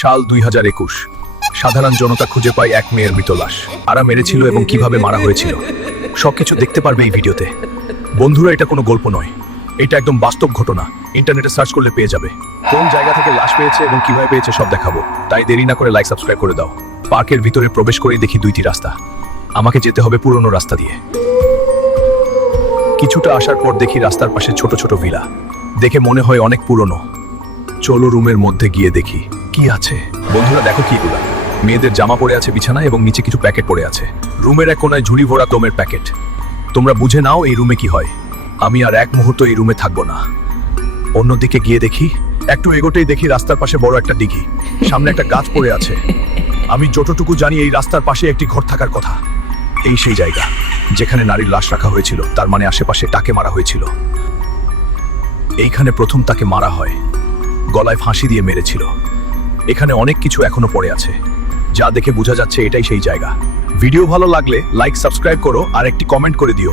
সাল দুই হাজার একুশ। সাধারণ জনতা খুঁজে পায় এক মেয়ের মৃত লাশ আরা মেরেছিল এবং কীভাবে মারা হয়েছিল? সবকিছু দেখতে পারবে এই ভিডিওতে। বন্ধুরা, এটা কোনো গল্প নয়। এটা একদম বাস্তব ঘটনা। ইন্টারনেটে সার্চ করলে পেয়ে যাবে। কোন জায়গা থেকে লাশ পেয়েছে এবং কীভাবে পেয়েছে সব দেখাবো। তাই দেরি না করে লাইক, সাবস্ক্রাইব করে দাও। পার্কের ভিতরে প্রবেশ করে দেখি দুইটি রাস্তা। আমাকে যেতে হবে পুরনো রাস্তা দিয়ে। কিছুটা আসার পর দেখি রাস্তার পাশে ছোট ছোট ভিলা। দেখে মনে হয় অনেক পুরনো। চলো রুমের মধ্যে গিয়ে দেখি। কি আছে? বন্ধুরা, দেখো কি এগুলা মেয়েদের জামা পড়ে আছে বিছানা এবং নিচে কিছু প্যাকেট পড়ে আছে। রুমের এক কোনায় ঝুড়ি ভরা দমের প্যাকেট। তোমরা বুঝে নাও এই রুমে কি হয়। আমি আর এক মুহূর্ত এই রুমে থাকব না। অন্যদিকে গিয়ে দেখি, একটু এগোতেই দেখি রাস্তার পাশে বড় একটা দিঘি। সামনে একটা গাছ পড়ে আছে। আমি যতটুকু জানি এই রাস্তার পাশে একটি ঘর থাকার কথা। এই সেই জায়গা, যেখানে নারীর লাশ রাখা হয়েছিল। তার মানে আশেপাশে তাকে মারা হয়েছিল। এইখানে প্রথম তাকে মারা হয়। গলায় ফাঁসি দিয়ে মেরেছিল। এখানে অনেক কিছু এখনও পড়ে আছে। যা দেখে বোঝা যাচ্ছে এটাই সেই জায়গা। ভিডিও ভালো লাগলে লাইক সাবস্ক্রাইব করো আর একটি কমেন্ট করে দিও।